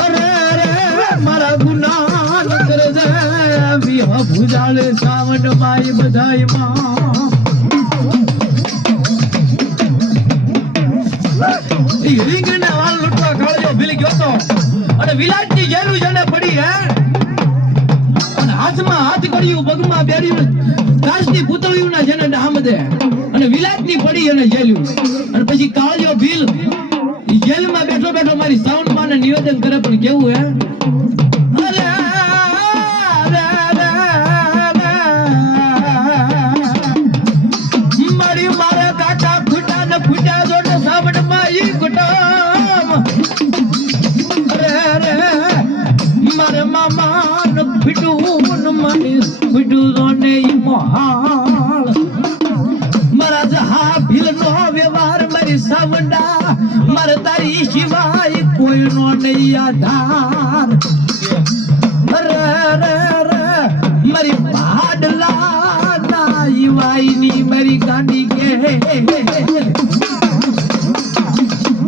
અરે મારા ગુના કરે છે વિહ ભુજાળ સાવન માય બધાય માં રીંગણા વાળ લૂટવા કાળજો ભીલી ગયો તો અને વિલાટની જેલું જને પડી હે અને હાથમાં હાથ કર્યું પગમાં બેર્યું કાચની પૂતળીઓના જેને ડામ દે અને વિલાટની પડી અને જેલ્યું અને પછી કાળજો ભીલ જેલમાં બેઠો બેઠો મારી સાઉન્ડ માને નિવેદન કરે પણ કેવું હે મારી મારા કાકા ફૂટા ને ફૂટા જોડે સાવણ માં ઈ કુટમ અરે મારે મામા ને ફીટું ને મારી ફીટું જોને ઈ મોહાળ મારા જહા ભીલ નો વ્યવહાર મારી સાવંડા મારે તારી સિવાય કોઈ નો નહીં આધાર મારી ભાડલા ના યુવાઈ ની મારી ગાડી કે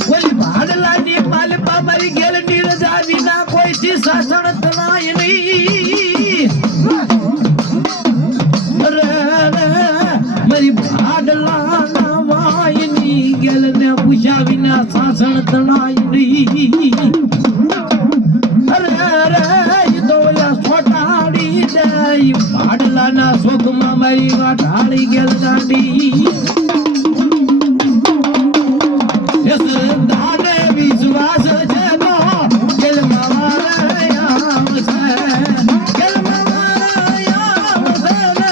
ઓલી ભાડલા ની માલપા મારી ગેલ ની રજા વિના કોઈ થી શાસન તણાય નહીં મારી ભાડલા ના વાય ની ગેલ ને પૂછ્યા વિના શાસન તણાય નહીં ભાડલાના શોકમાં મારી વાટાળી ગેલ ગાડી દાને વિશ્વાસ છે તો ગેલમાં વાળાયામ છે ગેલમાં વાળાયામ છે ને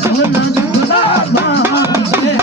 ભોના ગુલાબા છે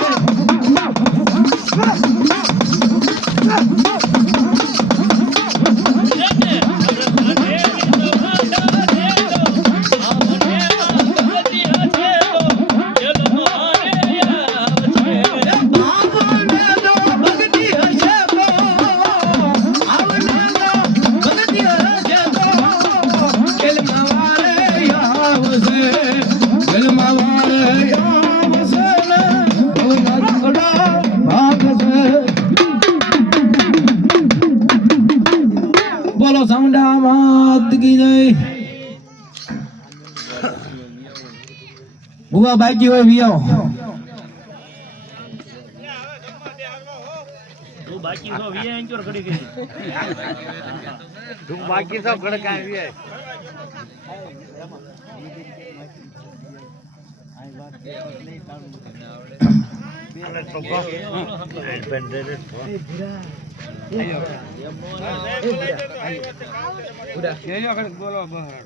બોલો સામુંડા માત કી જય બુવા બાકી હોય વિયો તું બાકી તો વિયા એન્ચોર કરી ગઈ તું બાકી તો ગડકા વિયા બોલો બહાર